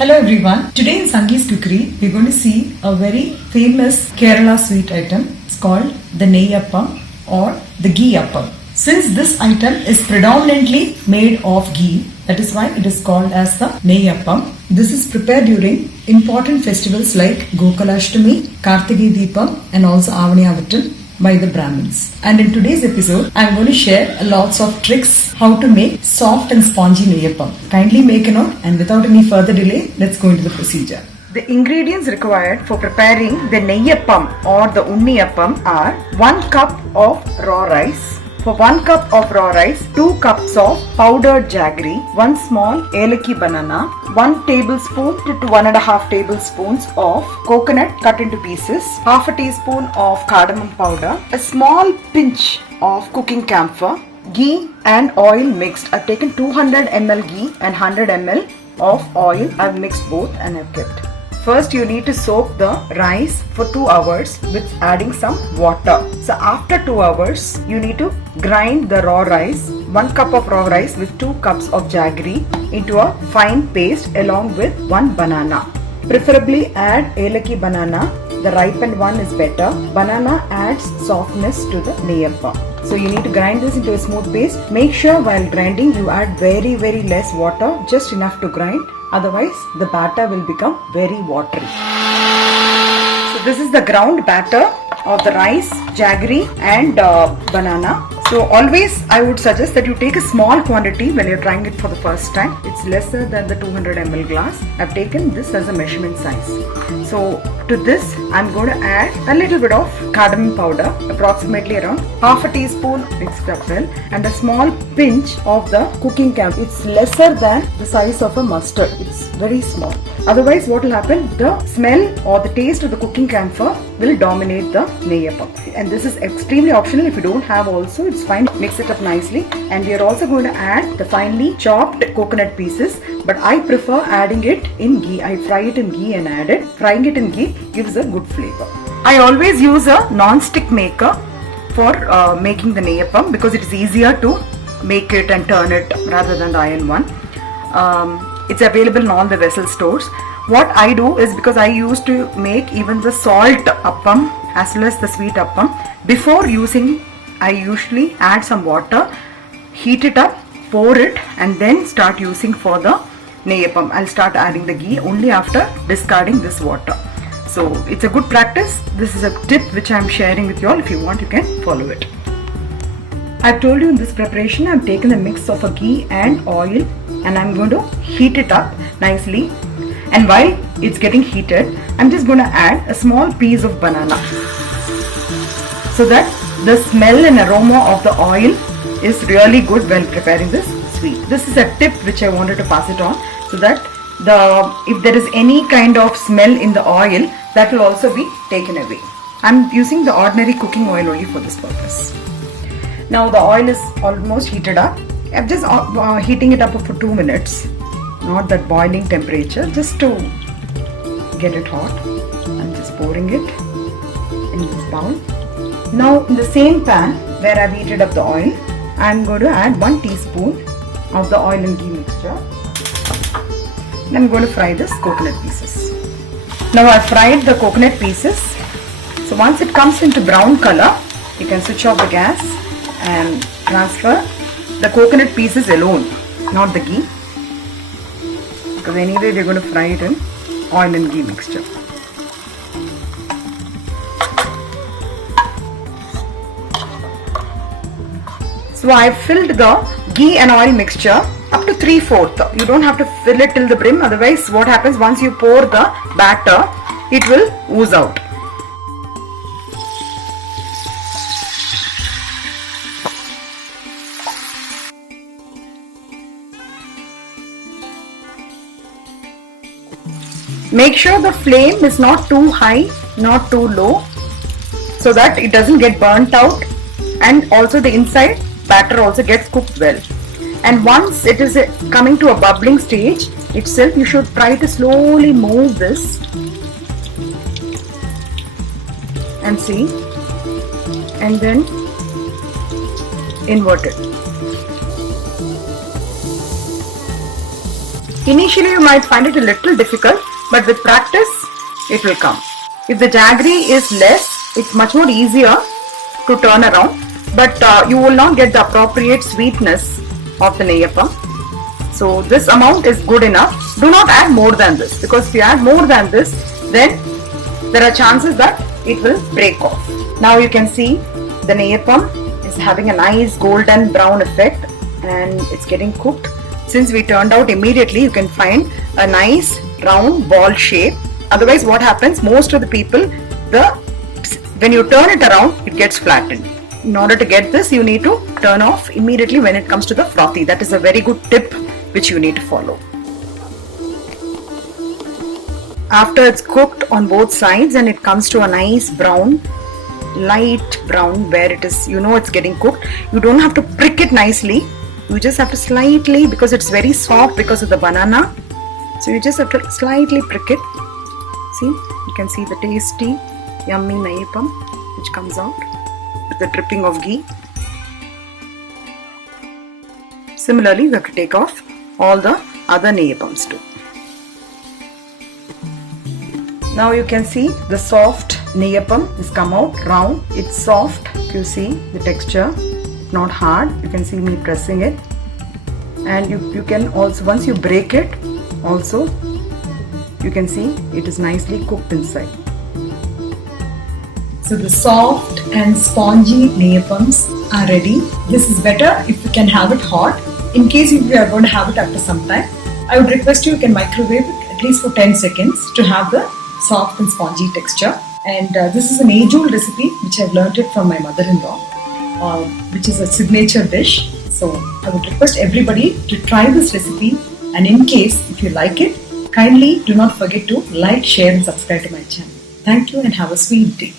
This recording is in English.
Hello everyone. Today in Sangee's Cookery, we're going to see a very famous Kerala sweet item. It's called the Neyyappam or the Ghee Appam. Since this item is predominantly made of ghee, that is why it is called as the Neyyappam. This is prepared during important festivals like Gokulashtami, Kartike Deepam and also Avaniyavattal by the Brahmins. And in today's episode, I'm going to share lots of tricks how to make soft and spongy Neyyappam. Kindly make a note, and without any further delay, let's go into the procedure. The ingredients required for preparing the Neyyappam or the Unniyappam are 1 cup of raw rice. For 1 cup of raw rice, 2 cups of powdered jaggery, 1 small Elaki banana, 1 tablespoon to 1.5 tablespoons of coconut cut into pieces, half a teaspoon of cardamom powder, a small pinch of cooking camphor, ghee and oil mixed. I've taken 200 ml ghee and 100 ml of oil. I've mixed both and I've kept. First, you need to soak the rice for 2 hours with adding some water. So after 2 hours, you need to grind the raw rice, 1 cup of raw rice with 2 cups of jaggery into a fine paste along with 1 banana. Preferably add Elaki banana. The ripened one is better. Banana adds softness to the Neyyappam. So you need to grind this into a smooth paste. Make sure while grinding you add very less water, just enough to grind. Otherwise the batter will become very watery. So this is the ground batter of the rice, jaggery and banana. So always I would suggest that you take a small quantity when you're trying it for the first time. It's lesser than the 200 ml glass. I've taken this as a measurement size. So to this I'm going to add a little bit of cardamom powder, approximately around half a teaspoon mixed up well, and a small pinch of the cooking camphor. It's lesser than the size of a mustard. It's very small. Otherwise what will happen, the smell or the taste of the cooking camphor will dominate the Neyyappam. And this is extremely optional. If you don't have also, it's fine. Mix it up nicely. And we are also going to add the finely chopped coconut pieces, but I prefer adding it in ghee. I fry it in ghee and add it. Frying it in ghee gives a good flavor. I always use a non-stick maker for making the Neyyappam because it is easier to make it and turn it rather than the iron one. It's available in all the vessel stores. What I do is, because I used to make even the salt appam as well as the sweet appam, before using I usually add some water, heat it up, pour it and then start using for the Neyyappam. I'll start adding the ghee only after discarding this water. So it's a good practice. This is a tip which I'm sharing with you all. If you want, you can follow it. I've told you in this preparation I've taken a mix of a ghee and oil and I'm going to heat it up nicely. And while it's getting heated, I'm just going to add a small piece of banana so that the smell and aroma of the oil is really good while preparing this sweet. This is a tip which I wanted to pass it on so that if there is any kind of smell in the oil, that will also be taken away. I'm using the ordinary cooking oil only for this purpose. Now the oil is almost heated up. I'm just heating it up for 2 minutes. Not that boiling temperature, just to get it hot. I'm just pouring it in this bowl. Now in the same pan where I've heated up the oil, I'm going to add 1 teaspoon of the oil and ghee mixture. And I'm going to fry this coconut pieces. Now I've fried the coconut pieces. So once it comes into brown color, you can switch off the gas and transfer the coconut pieces alone, not the ghee. Because anyway we're going to fry it in oil and ghee mixture. So I've filled the ghee and oil mixture up to 3/4. You don't have to fill it till the brim, otherwise what happens, once you pour the batter, it will ooze out. Make sure the flame is not too high, not too low, so that it doesn't get burnt out, and also the inside batter also gets cooked well. And once it is coming to a bubbling stage itself, you should try to slowly move this and see, and then invert it. Initially you might find it a little difficult, but with practice it will come. If the jaggery is less, it's much more easier to turn around, but you will not get the appropriate sweetness of the neyyapam. So this amount is good enough. Do not add more than this, because if you add more than this, then there are chances that it will break off. Now you can see the neyyapam is having a nice golden brown effect and it's getting cooked. Since we turned out immediately, you can find a nice round ball shape. Otherwise what happens, most of the people, when you turn it around, it gets flattened. In order to get this, you need to turn off immediately when it comes to the frothy. That is a very good tip which you need to follow. After it's cooked on both sides and it comes to a nice brown, light brown, where it is, it's getting cooked, you don't have to prick it nicely. You just have to slightly, because it's very soft because of the banana, so you just have to slightly prick it. See, you can see the tasty, yummy neyyapam which comes out with the dripping of ghee. Similarly, we have to take off all the other neyyapams too. Now you can see the soft neyyapam has come out round. It's soft. You see the texture, not hard. You can see me pressing it, and you can also, once you break it, also you can see it is nicely cooked inside. So the soft and spongy neyyapams are ready. This is better if you can have it hot. In case if you are going to have it after some time, I would request you can microwave it at least for 10 seconds to have the soft and spongy texture. And this is an age-old recipe which I've learnt it from my mother-in-law, which is a signature dish. So I would request everybody to try this recipe, and in case if you like it, kindly do not forget to like, share and subscribe to my channel. Thank you and have a sweet day.